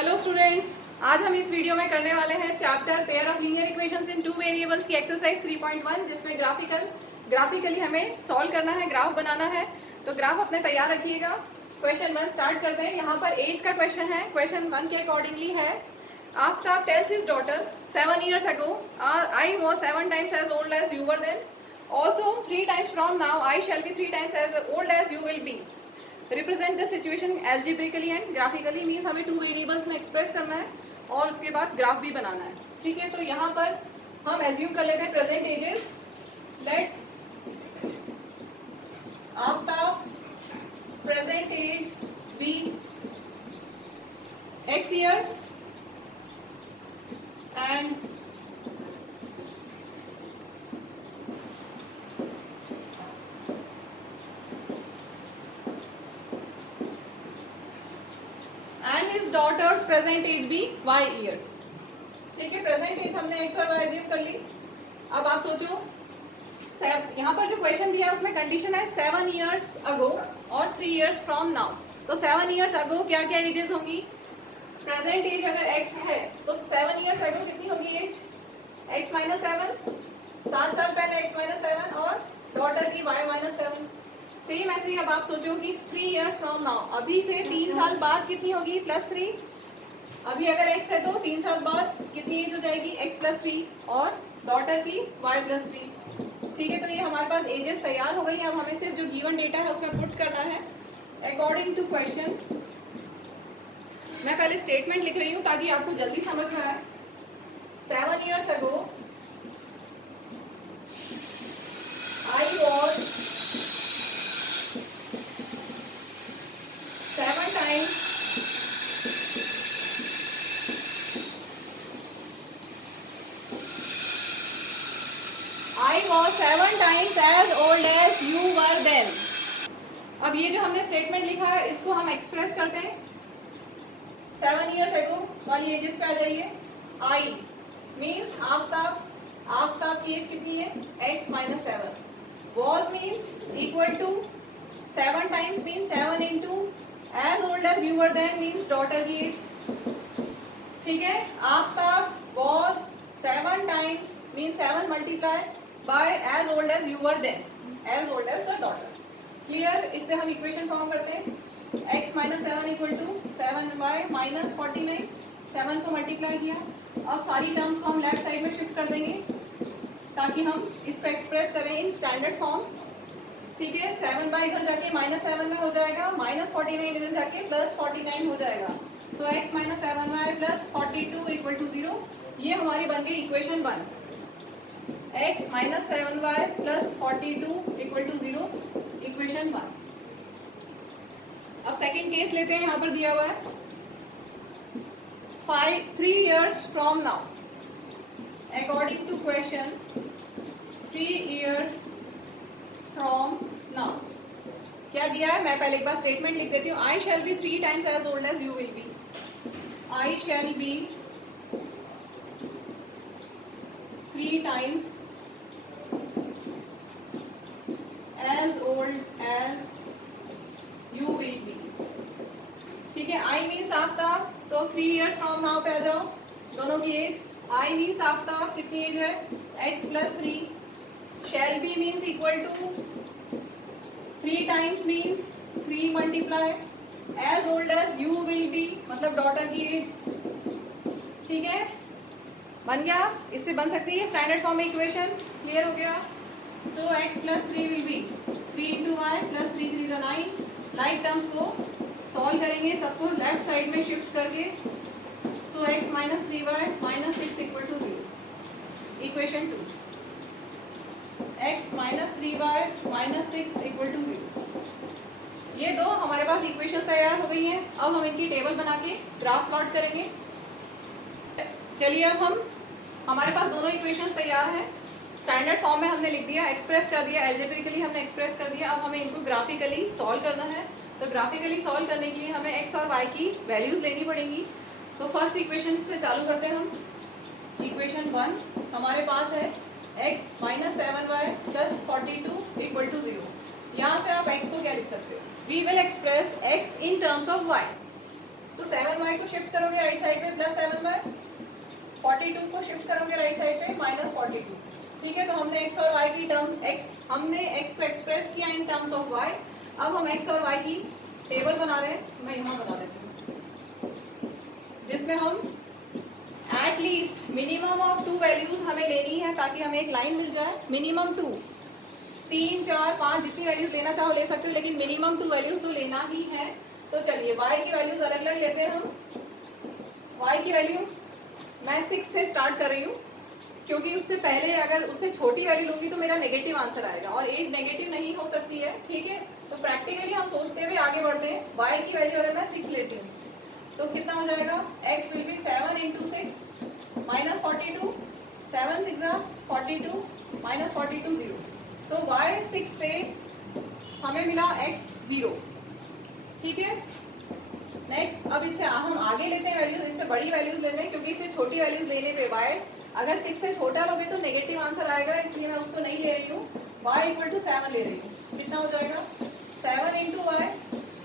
Hello students, आज हम इस वीडियो में करने वाले हैं chapter pair of linear equations in two variables की एक्सरसाइज 3.1, जिसमें ग्राफिकली हमें सॉल्व करना है, ग्राफ बनाना है। तो ग्राफ अपने तैयार रखिएगा। क्वेश्चन 1 स्टार्ट करते हैं। यहाँ पर एज का क्वेश्चन है। क्वेश्चन 1 के अकॉर्डिंगली है, Aftab tales his daughter 7 years ago I was 7 times as old as you were then, also 3 times from now I shall be 3 times as old as you will be. Represent the situation algebraically and graphically. Means हमें two variables में express करना है और उसके बाद graph भी बनाना है। ठीक है, तो यहाँ पर हम एज्यूम कर लेते हैं present ages. Let Aftab's present age be x years and his daughter's present age भी y years। ठीक है, प्रेजेंट एज हमने x और y एज्यूम कर ली। अब आप सोचो, यहाँ पर जो क्वेश्चन दिया है उसमें कंडीशन है 7 years ago और 3 years from now। तो 7 years ago क्या क्या एजेस होंगी? प्रेजेंट एज अगर x है तो 7 years ago कितनी होगी एज? x माइनस 7, 7 साल पहले x माइनस 7 और डॉटर की y माइनस 7। सेम ऐसे ही अब आप सोचो कि 3 years from now, अभी से 3 साल बाद कितनी होगी? +3। अभी अगर x है तो 3 साल बाद कितनी एज हो जाएगी? x +3 और डॉटर की y +3। ठीक है, तो ये हमारे पास एजेस तैयार हो गई। अब हमें सिर्फ जो गिवन डेटा है उसमें पुट करना है अकॉर्डिंग टू क्वेश्चन। मैं पहले स्टेटमेंट लिख रही हूँ ताकि आपको जल्दी समझ में आए। 7 years ago I was 7 times as old as you were then। अब ये जो हमने स्टेटमेंट लिखा है इसको हम एक्सप्रेस करते हैं 7 years ago वाली एजेस पे आ जाइए। I मीन्स आफ्ताब की एज कितनी है? x minus 7। was means equal to 7 times means 7 into as old as you were then means daughter की एज। ठीक है, Aftab was 7 times means 7 multiply by as old as you were then, as old as the daughter। क्लियर? इससे हम equation form करते हैं x minus 7 equal to 7y minus 49। 7 को मल्टीप्लाई किया। अब सारी टर्म्स को हम लेफ्ट साइड में शिफ्ट कर देंगे ताकि हम इसको एक्सप्रेस करें इन स्टैंडर्ड फॉर्म। ठीक है, 7y इधर जाके -7 में हो जाएगा, -49 इधर जाके +49 हो जाएगा। So x minus 7y plus 42 equal to 0। ये हमारी बन गई equation 1। x minus 7y plus 42 equal to 0, equation 1। अब सेकेंड केस लेते हैं। यहाँ पर दिया हुआ है 3 years from now, according to question 3 years from now क्या दिया है? मैं पहले एक बार स्टेटमेंट लिख देती हूँ। I shall be 3 times as old as you will be। I shall be 3 times as old as you will be। ठीक है, I मीन्स आफ्ताब, तो 3 years from now पे आ जाओ दोनों की एज। I मीन्स आफ्ताब कितनी एज है? x plus 3। shall be means equal to 3 times means 3 multiply as old as you will be मतलब डॉटर की एज। ठीक है, बन गया। इससे बन सकती है स्टैंडर्ड फॉर्म में इक्वेशन। क्लियर हो गया? So x plus 3 will be 3 into y plus 3 3 9। Like terms को सॉल्व करेंगे, सबको लेफ्ट साइड में शिफ्ट करके। So x minus 3y minus 6 equal to 0, equation 2। x minus 3y minus 6 equal to 0। ये दो हमारे पास इक्वेशंस तैयार हो गई हैं। अब हम इनकी टेबल बना के ग्राफ प्लॉट करेंगे। चलिए, अब हमारे पास दोनों इक्वेशंस तैयार हैं। स्टैंडर्ड फॉर्म में हमने लिख दिया, एक्सप्रेस कर दिया, एल्जेब्रिकली हमने एक्सप्रेस कर दिया। अब हमें इनको ग्राफिकली सॉल्व करना है। तो ग्राफिकली सॉल्व करने के लिए हमें x और y की वैल्यूज़ लेनी पड़ेंगी। तो फर्स्ट इक्वेशन से चालू करते हैं हम। इक्वेशन 1 हमारे पास है x minus 7y plus 42 equal to 0। यहाँ से आप x को क्या लिख सकते हो? We will express x in terms of y। तो 7y को शिफ्ट करोगे राइट प्लस 7/42 को शिफ्ट करोगे राइट साइड पे -42। ठीक है, तो हमने एक्स और वाई की टर्म हमने एक्स को एक्सप्रेस किया इन टर्म्स ऑफ वाई। अब हम एक्स और वाई की टेबल बना रहे हैं, मैं यहाँ बना देती हूँ, जिसमें हम at least minimum of 2 values हमें लेनी है ताकि हमें एक लाइन मिल जाए। मिनिमम 2, 3, 4, 5 जितनी वैल्यूज लेना चाहो ले सकते हो, लेकिन मिनिमम 2 वैल्यूज तो लेना ही है। तो चलिए y की वैल्यूज अलग अलग लेते हैं हम। y की वैल्यू मैं 6 से स्टार्ट कर रही हूँ, क्योंकि उससे पहले अगर उससे छोटी वैल्यू लूँगी तो मेरा नेगेटिव आंसर आएगा और एज नेगेटिव नहीं हो सकती है। ठीक है, तो प्रैक्टिकली हम सोचते हुए आगे बढ़ते हैं। y की वैल्यू अगर मैं 6 लेती हूँ तो कितना हो जाएगा, x will B 7 × 6 -42, 7 6 42 -42 0। So y 6 पे हमें मिला x 0। ठीक है, नेक्स्ट अब इससे हम आगे लेते हैं वैल्यूज, इससे बड़ी वैल्यूज लेते हैं, क्योंकि इससे छोटी वैल्यूज लेने पे y अगर 6 से छोटा लोगे तो नेगेटिव आंसर आएगा, इसलिए मैं उसको नहीं ले रही हूँ। y = 7 ले रही हूँ। कितना हो जाएगा, 7 × y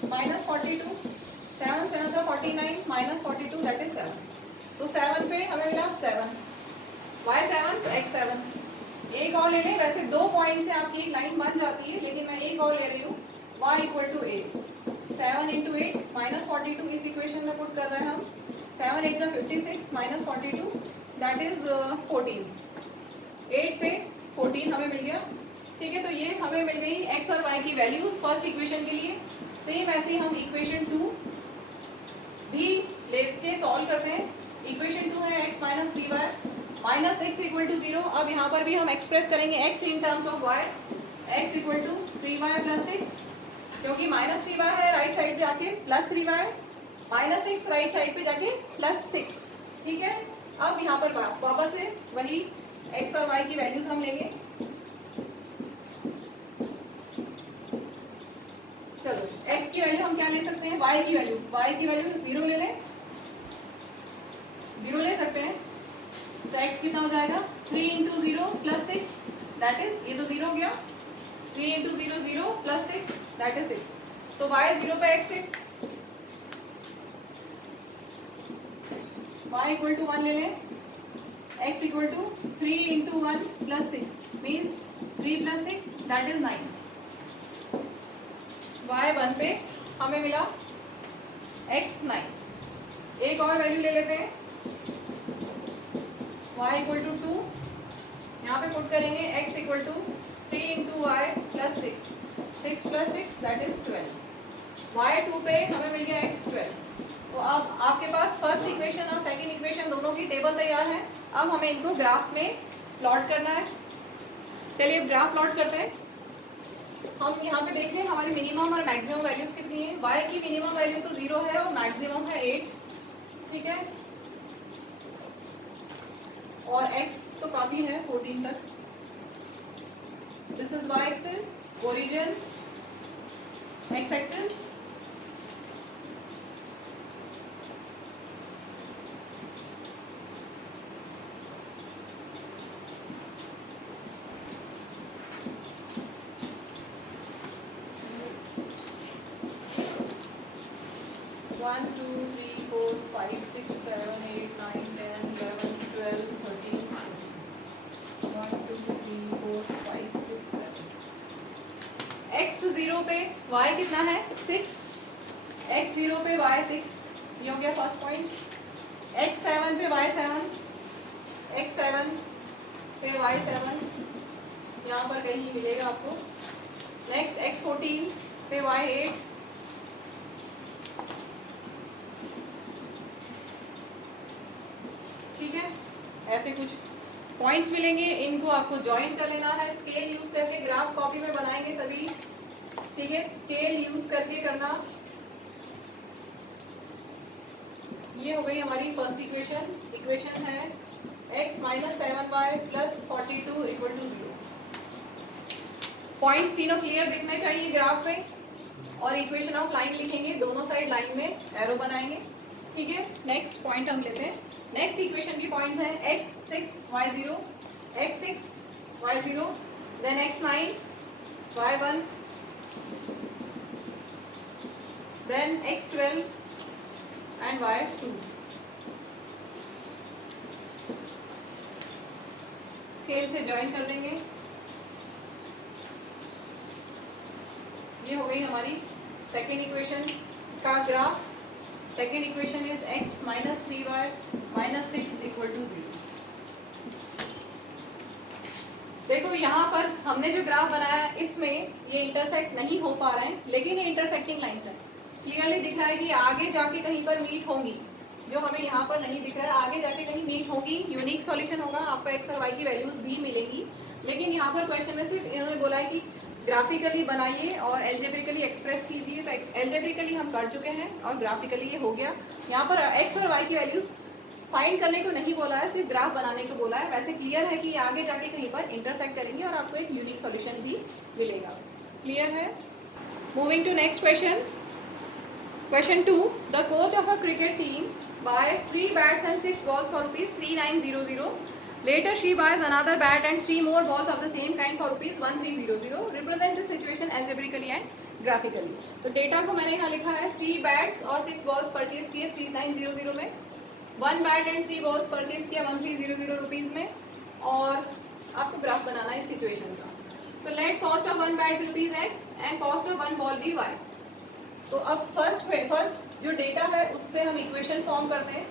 -42, 7 7 49 -42 दैट इज 7। तो 7 पे हमें मिला 7, y 7 तो x 7। एक और ले लें, वैसे 2 पॉइंट से आपकी एक लाइन बन जाती है, लेकिन मैं एक और ले रही हूँ। y = 8, 7 × 8 -42 इस इक्वेशन में पुट कर रहे हैं हम। 7 8 56 -42 दैट इज 14। 8 पे 14 हमें मिल गया। ठीक है, तो ये हमें मिल गई x और y की वैल्यूज फर्स्ट इक्वेशन के लिए। सेम ऐसे ही हम इक्वेशन 2 भी लेके सॉल्व करते हैं। इक्वेशन 2 है x - 3y -x = 0। अब यहाँ पर भी हम एक्सप्रेस करेंगे x in terms of y। x = 3y + 6, क्योंकि -3y है राइट साइड पे जाके +3y, -6 राइट साइड पे जाके +6। ठीक है, अब यहाँ पर वापस से वही x और y की वैल्यूज हम लेंगे। चलो x की वैल्यू हम क्या ले सकते हैं, y की वैल्यू 0 ले लें, 0 ले सकते हैं। तो x कितना हो जाएगा, 3 × 0 + 6 दैट इज, ये तो 0 हो गया, 3 × 0 0 + 6 दैट इज 6। सो y 0 पे x 6, y = 1 ले लें, x = 3 × 1 + 6 means 3 + 6 that is 9। y 1 पे हमें मिला x 9। एक और वैल्यू ले लेते हैं, y = 2, यहाँ पे पुट करेंगे x = 3 × y + 6, 6 + 6 that is 12। y 2 पे हमें मिल गया x 12। तो अब आपके पास फर्स्ट इक्वेशन और सेकंड इक्वेशन दोनों की टेबल तैयार है। अब हमें इनको ग्राफ में प्लॉट करना है। चलिए ग्राफ प्लॉट करते हैं। हम यहाँ पे देख लें हमारी मिनिमम और मैक्सिमम वैल्यूज कितनी है। y की मिनिमम वैल्यू तो 0 है और मैक्सिमम है 8। ठीक है, और x तो काफ़ी है 14 तक। This is y axis, origin x axis, one 2 3 4 5 6 7 8 9 10 11 12 13 14 1 2 3 4 5 6 7। x 0 पे y कितना है 6, x 0 पे y 6, ये हो गया फर्स्ट पॉइंट। x 7 पे y 7, x 7 पे y 7 यहाँ पर कहीं मिलेगा आपको। नेक्स्ट x 14 पे y 8, ठीक है, ऐसे कुछ पॉइंट्स मिलेंगे, इनको आपको ज्वाइन कर लेना है। स्केल यूज करके ग्राफ कॉपी में बनाएंगे सभी। ठीक है, स्केल यूज करके करना। ये हो गई हमारी फर्स्ट इक्वेशन। इक्वेशन है x - 7y + 42 = 0। पॉइंट्स तीनों क्लियर दिखने चाहिए ग्राफ पे, और इक्वेशन ऑफ लाइन लिखेंगे, दोनों साइड लाइन में एरो बनाएंगे। ठीक है, नेक्स्ट पॉइंट हम लेते हैं। नेक्स्ट इक्वेशन की पॉइंट्स हैं x 6 y 0, x 6 y 0, then x 9 y 1, then x 12 and y 2। Scale से ज्वाइन कर देंगे। ये हो गई हमारी सेकेंड इक्वेशन का graph. Second equation is x minus 3y minus 6 equal to 0। देखो यहाँ पर हमने जो ग्राफ बनाया है इसमें ये इंटरसेक्ट नहीं हो पा रहे हैं, लेकिन ये इंटरसेक्टिंग लाइंस है। क्लियरली दिख रहा है कि आगे जाके कहीं पर मीट होंगी, जो हमें यहाँ पर नहीं दिख रहा है आगे जाके कहीं मीट होगी। यूनिक सॉल्यूशन होगा, आपको x और y की वैल्यूज भी मिलेंगी। लेकिन यहाँ पर क्वेश्चन में सिर्फ इन्होंने बोला है कि ग्राफिकली बनाइए और एल्जेब्रिकली एक्सप्रेस कीजिए। तो एल्जेब्रिकली हम कर चुके हैं और ग्राफिकली ये हो गया। यहाँ पर x और y की वैल्यूज फाइंड करने को नहीं बोला है, सिर्फ ग्राफ बनाने को बोला है। वैसे क्लियर है कि ये आगे जाके कहीं पर इंटरसेक्ट करेंगे और आपको एक यूनिक सॉल्यूशन भी मिलेगा। क्लियर है? Moving to next question. Question 2, the coach of a cricket team buys 3 bats and 6 balls for rupees 3900. Later she buys another bat and 3 more balls of the same kind for rupees 1300. Represent this situation algebraically and graphically. तो data को मैंने यहाँ लिखा है 3 bats और 6 balls purchase किए 3900 में, 1 bat and 3 balls purchase किया 1300 रुपीज़ में, और आपको ग्राफ बनाना है इस सिचुएशन का। तो let cost of 1 bat rupees x and cost of 1 ball भी y। तो अब फर्स्ट जो डेटा है उससे हम इक्वेशन फॉर्म करते हैं।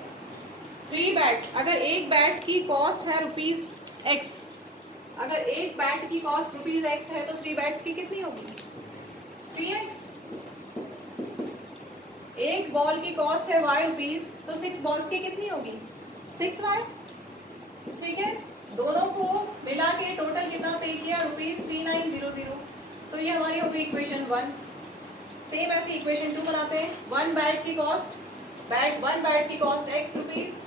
3 बैट्स, अगर एक बैट की कॉस्ट है रुपीज़ एक्स, अगर एक बैट की कॉस्ट रुपीज़ एक्स है तो 3 बैट्स की कितनी होगी? 3x। एक बॉल की कॉस्ट है y रुपीज़, तो 6 बॉल्स की कितनी होगी? 6y। ठीक है, दोनों को मिला के टोटल कितना पे किया? रुपीज़ 3900। तो ये हमारी हो गई इक्वेशन 1। सेम ऐसी इक्वेशन 2 बनाते हैं। 1 बैट की कॉस्ट, 1 बैट की कॉस्ट x रुपीज़,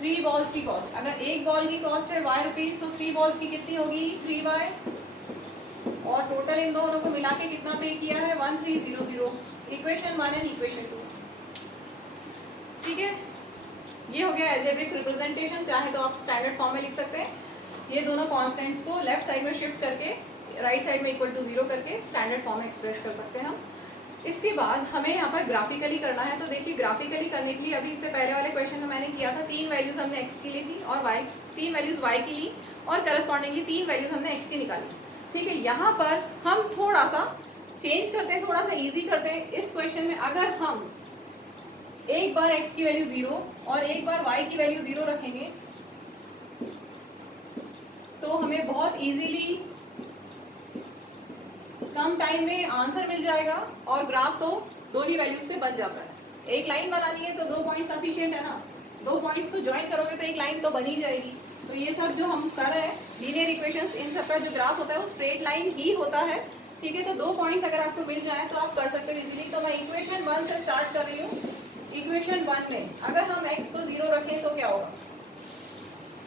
3 बॉल्स की कॉस्ट, अगर एक बॉल की कॉस्ट है y रुपीज़ तो 3 बॉल्स की कितनी होगी? 3y, और टोटल इन दोनों को मिला के कितना पे किया है? 1300। Equation 1 and equation 2। ठीक है, ये हो गया एल्जेब्रिक रिप्रेजेंटेशन। चाहे तो आप स्टैंडर्ड फॉर्म में लिख सकते हैं। ये दोनों कॉन्स्टेंट्स को लेफ्ट साइड में शिफ्ट करके राइट साइड में इक्वल टू 0 करके स्टैंडर्ड फॉर्म में एक्सप्रेस कर सकते हैं हम। इसके बाद हमें यहाँ पर ग्राफिकली करना है। तो देखिए ग्राफिकली करने के लिए अभी इससे पहले वाले क्वेश्चन में मैंने किया था 3 वैल्यूज़ हमने x की ली थी और y, 3 वैल्यूज़ y की ली और करस्पॉन्डिंगली 3 वैल्यूज़ हमने x की निकाली। ठीक है, यहाँ पर हम थोड़ा सा चेंज करते हैं, थोड़ा सा ईजी करते हैं। इस क्वेश्चन में अगर हम एक बार x की वैल्यू 0 और एक बार y की वैल्यू 0 रखेंगे तो हमें बहुत ईजीली कम टाइम में आंसर मिल जाएगा और ग्राफ तो 2 ही वैल्यूज से बन जाता है। एक लाइन बनानी है तो 2 पॉइंट सफिशिएंट है ना, 2 पॉइंट्स को ज्वाइन करोगे तो एक लाइन तो बन ही जाएगी। तो ये सब जो हम कर रहे हैं लीनियर इक्वेशंस, इन सब का जो ग्राफ होता है वो स्ट्रेट लाइन ही होता है। ठीक है, तो 2 पॉइंट्स अगर आपको मिल जाए तो आप कर सकते हो इजीली। तो मैं इक्वेशन 1 से स्टार्ट कर रही हूँ। इक्वेशन 1 में अगर हम x को 0 रखें तो क्या होगा?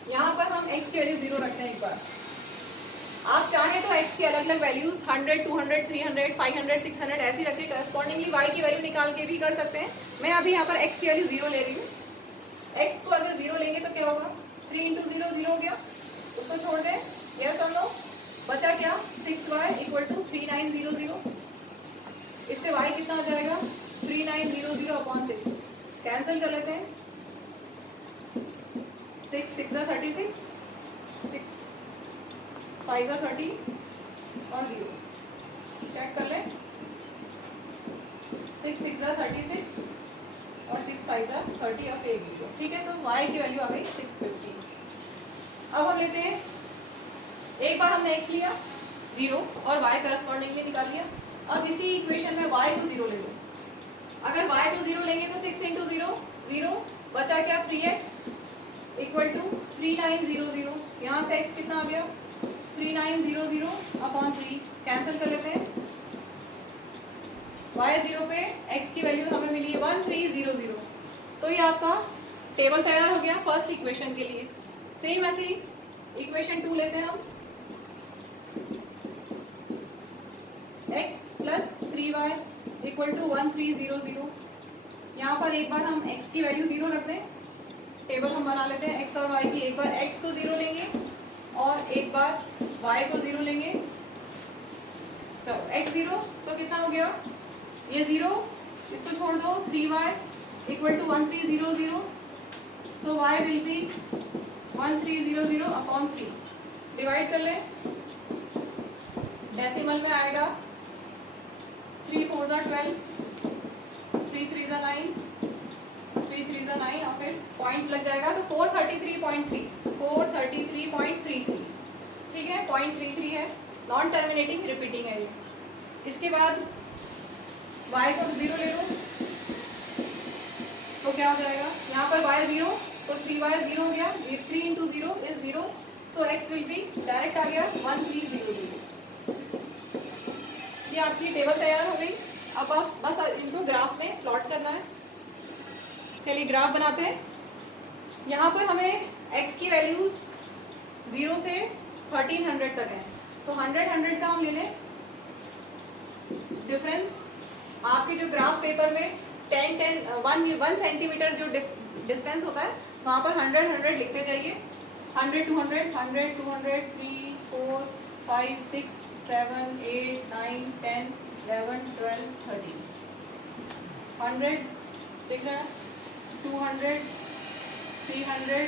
यहाँ पर हम x की वैल्यू 0 रखते हैं एक बार। आप चाहें तो x की अलग अलग वैल्यूज 100, 200, 300, 500, 600 ऐसी रखें। करस्पॉन्डिंगली y की वैल्यू निकाल के भी कर सकते हैं। मैं अभी यहाँ पर x की वैल्यू 0 ले रही हूँ। x को अगर 0 लेंगे तो क्या होगा? 3 इंटू 0 0 हो गया, उसको छोड़ दें। यस हम लोग, बचा क्या? 6y equal to 3900। इससे y कितना आ जाएगा? 3900 अपॉन 6। कैंसिल कर लेते हैं। 6 6 36, 6 5 30 और 0। चेक कर लें। 6 6 36 और 6 5 30 और 1 0। ठीक है, तो y की वैल्यू आ गई 650। अब हम लेते हैं, एक बार हमने x लिया 0 और y करस्पॉन्डिंगली निकाल लिया। अब इसी इक्वेशन में y को 0 ले लो। अगर y को 0 लेंगे तो 6 इंटू 0 0, बचा क्या? 3x equal to 3900। यहाँ से x कितना आ गया? 3900 अपॉन 3। कैंसिल कर लेते हैं। y0 पे x की वैल्यू हमें मिली है 1300। तो ये आपका टेबल तैयार हो गया फर्स्ट इक्वेशन के लिए। सेम ऐसे इक्वेशन 2 लेते हैं हम। x plus 3y equal to 1300। यहाँ पर एक बार हम x की वैल्यू 0 रख दें। टेबल हम बना लेते हैं x और y की। एक बार x को 0 लेंगे और एक बार y को 0 लेंगे। तो x 0 तो कितना हो गया? ये 0, इसको छोड़ दो। 3y equal to 1300। So y will be 1300 upon 3। Divide कर लें, डेसिमल में आएगा 3 4 ज़ा 12, 3 3 ज़ा 9, 3 3 ज़ा 9 और फिर पॉइंट लग जाएगा तो 433.3, 433.33, ठीक है, 0.33 है, नॉन टर्मिनेटिंग रिपीटिंग है। इसके बाद y को 0 ले लो तो क्या हो जाएगा, यहाँ पर y 0 तो 3y 0 हो गया, 3 into 0 is 0, so x will be direct आ गया 1300। ये आपकी टेबल तैयार हो गई। अब आप बस इनको ग्राफ में प्लॉट करना है। चलिए ग्राफ बनाते हैं। यहाँ पर हमें x की वैल्यूज 0 से 1300 तक है, तो 100 का हम ले लें डिफरेंस। आपके जो ग्राफ पेपर में 1 सेंटीमीटर जो डिस्टेंस होता है वहाँ पर 100 लिखते जाइए, 100 200 100 200 3 4 5 6 7 8 9 10 11 12 13, 100 लिख रहा है, 200 300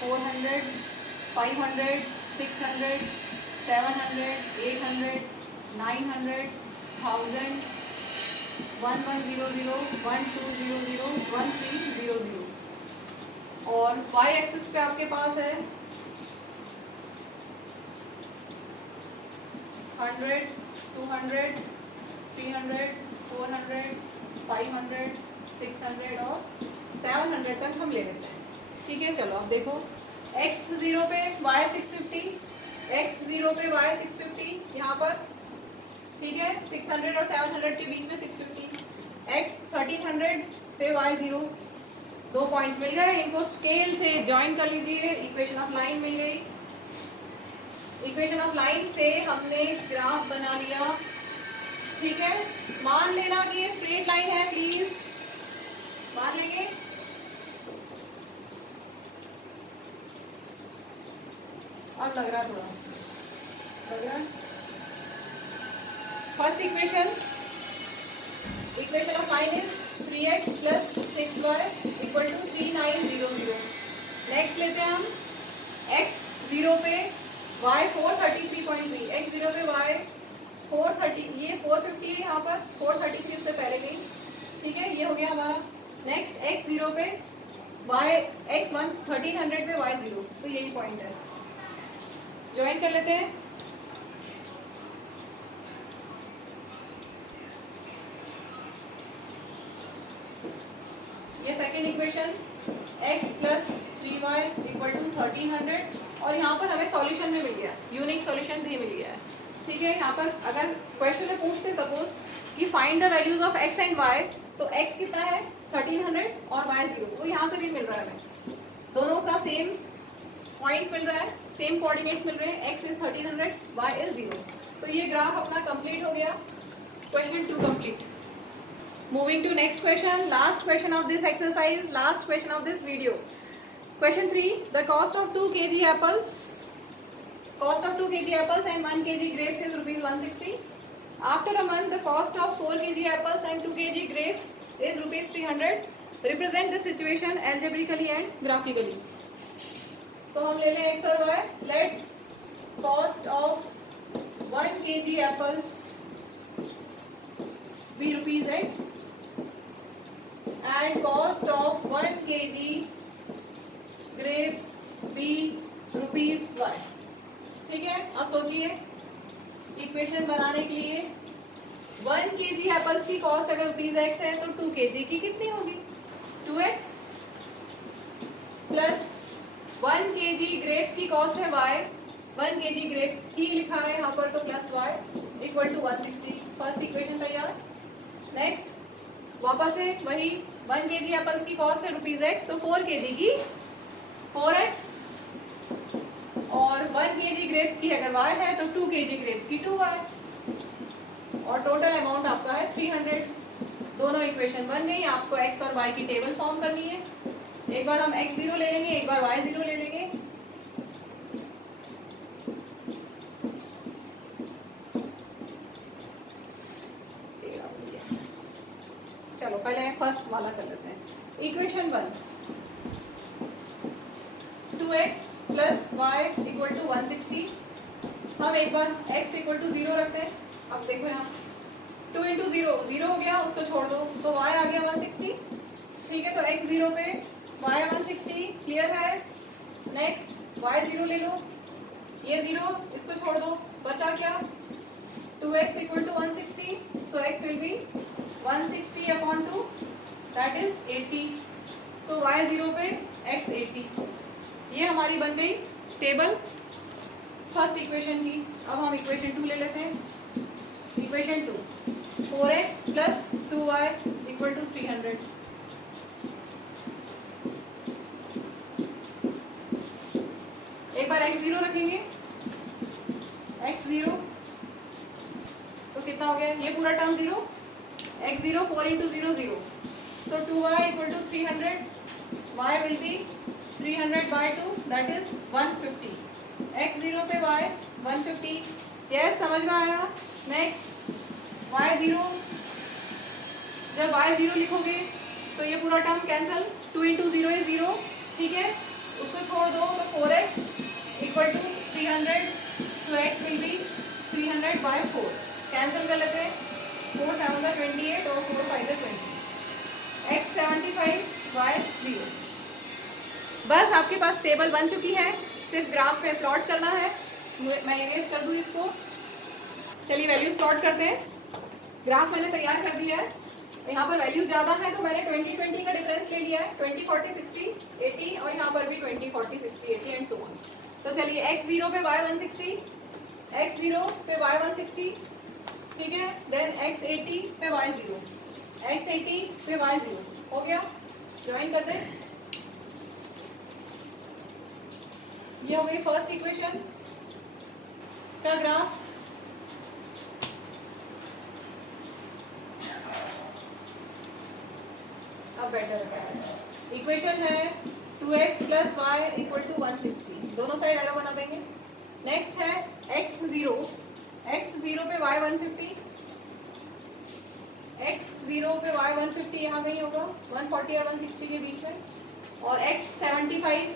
400 500 600 700 800 900 1000 1100 1200 1300। और y एक्सिस पे आपके पास है 100 200 300 400 500 600 और 700 तक हम ले लेते हैं, ठीक है। चलो अब देखो, x 0 पे y 650, x 0 पे y 650 यहाँ पर, ठीक है, 600 और 700 के बीच में 650, x 1300 पे y 0, 2 पॉइंट्स मिल गए, इनको स्केल से ज्वाइन कर लीजिए, इक्वेशन ऑफ लाइन मिल गई। इक्वेशन ऑफ लाइन से हमने ग्राफ बना लिया, ठीक है। मान लेना कि ये स्ट्रेट लाइन है, प्लीज मान लेंगे। अब लग रहा थोड़ा लग रहा। First equation of line is 3x plus 6y equal to 3900। Next लेते हैं हम x 0 पे y 433.3, x 0 पे y 430, ये 450 है यहाँ पर, 433 उससे पहले गई, ठीक है, ये हो गया हमारा। नेक्स्ट x 0 पे y x 1300 पे y 0, तो यही पॉइंट है, ज्वाइन कर लेते हैं। ये second equation x plus 3y equal to 1300, और यहाँ पर हमें सॉल्यूशन भी मिल गया, यूनिक सॉल्यूशन भी मिल गया है, ठीक है। यहाँ पर अगर क्वेश्चन में पूछते सपोज कि find the values of x and y, तो x कितना है 1300 और y 0, वो यहाँ से भी मिल रहा है हमें, दोनों का सेम पॉइंट मिल रहा है, सेम कोऑर्डिनेट्स मिल रहे हैं, x इज 1300 y इज 0। तो ये ग्राफ अपना कंप्लीट हो गया, question 2 complete. Moving to next question, last question of this exercise, last question of this video. Question 3, the cost of 2 kg apples, and 1 kg grapes is rupees 160. After a month, the cost of 4 kg apples and 2 kg grapes is rupees 300. Represent the situation algebraically and graphically. तो हम ले लें x और y. Let cost of 1 kg apples be rupees x and cost of 1 kg grapes be rupees y, ठीक है। अब सोचिए equation बनाने के लिए 1 kg एप्पल्स की कॉस्ट अगर रुपीज x है तो 2 kg की कितनी होगी, 2x प्लस 1 kg ग्रेप्स की कॉस्ट है y, 1 kg ग्रेप्स की लिखा है यहाँ पर तो plus y equal to 160। First equation तैयार। नेक्स्ट वापस से वही 1 kg एप्पल्स की कॉस्ट है रुपीज x, तो 4 kg की 4x और 1 kg ग्रेप्स की अगर y है तो 2 kg ग्रेप्स की 2y, और टोटल अमाउंट आपका है 300। दोनों इक्वेशन बन गई, आपको x और y की टेबल फॉर्म करनी है। एक बार हम x0 ले लेंगे, एक बार y0 ले लेंगे। चलो पहले फर्स्ट वाला कर लेते हैं। Equation 1, 2 2x plus y equal to 160। हम एक बार x इक्वल टू 0 रखते हैं। अब देखो यहाँ 2 इंटू 0 0 हो गया, उसको छोड़ दो तो y आ गया 160। ठीक है, तो x 0 पे y 160 क्लियर है। नेक्स्ट y 0 ले लो, ये 0 इसको छोड़ दो, बचा क्या 2x equal to 160, so x will be 160 upon 2 that is 80। So y 0 पे x 80। ये हमारी बन गई टेबल फर्स्ट इक्वेशन की। अब हम इक्वेशन 2 ले लेते हैं। Equation 2 4x plus 2y equal to 300। एक बार x 0 रखेंगे, x 0 तो कितना हो गया, ये पूरा term 0, x 0 4 into 0 0, so 2y equal to 300, y will be 300 by 2 that is 150। x 0 पे y 150, यस समझ में आया। नेक्स्ट y 0, जब y 0 लिखोगे तो ये पूरा टर्म कैंसिल, 2 इंटू 0 इज 0, ठीक है, उसको छोड़ दो तो 4x equal to 300, so x will be 300 by 4, cancel कर लेते हैं, 4 7 28 और 4 5 20, x 75 बाय 0। बस आपके पास टेबल बन चुकी है, सिर्फ ग्राफ पे प्लॉट करना है। मैं इरेज कर दूँ इसको, चलिए वैल्यूज प्लॉट करते हैं। ग्राफ मैंने तैयार कर दिया है, यहाँ पर वैल्यूज ज़्यादा है तो मैंने 20 20 का डिफरेंस ले लिया है, 20 40 60 80 और यहाँ पर भी 20 40 60 80 एंड सो ऑन। तो चलिए x 0 पे y 160, x 0 पे y 160, ठीक है, देन x 80 पे y 0, x 80 पे y 0 हो गया। ज्वाइन कर दें, ये हो गई फर्स्ट इक्वेशन का ग्राफ। अब बेटर है, इक्वेशन है 2x plus y equal to 160, दोनों साइड एरो बना देंगे। नेक्स्ट है x 0 पे y 150, x 0 पे y 150 यहाँ कहीं होगा 140 और 160 के बीच में, और x 75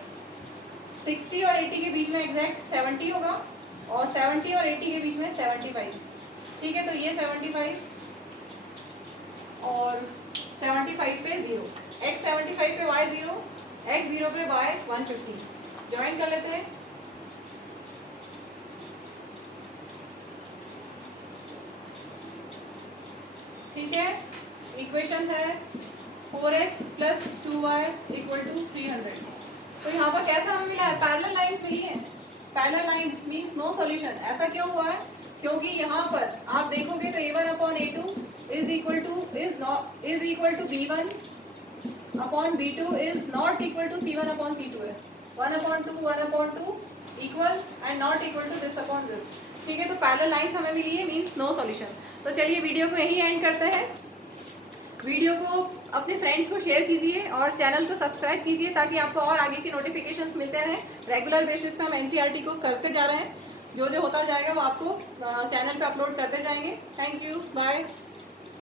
60 और 80 के बीच में एग्जैक्ट 70 होगा, और 70 और 80 के बीच में 75, ठीक है, तो ये 75 और 75 पे 0, x 75 पे y 0, x 0 पे y 150, ज्वाइन कर लेते हैं। ठीक है, इक्वेशन है 4x plus 2y equal to 300। तो यहाँ पर कैसा हमें मिला है, पैरेलल लाइंस मिली है। Parallel lines means no solution. ऐसा क्यों हुआ है, क्योंकि यहाँ पर आप देखोगे तो a1 upon a2 is equal to b1 upon b2 is not equal to c1 upon c2 है, 1 upon 2 equal and not equal to this upon this. ठीक है, तो पैरेलल लाइंस हमें मिली है मींस नो सॉल्यूशन। तो चलिए वीडियो को यहीं एंड करते हैं। वीडियो को अपने फ्रेंड्स को शेयर कीजिए और चैनल को सब्सक्राइब कीजिए ताकि आपको और आगे की नोटिफिकेशंस मिलते रहें। रेगुलर बेसिस पे हम एनसीईआरटी को करते जा रहे हैं, जो जो होता जाएगा वो आपको चैनल पे अपलोड करते जाएंगे। Thank you, bye.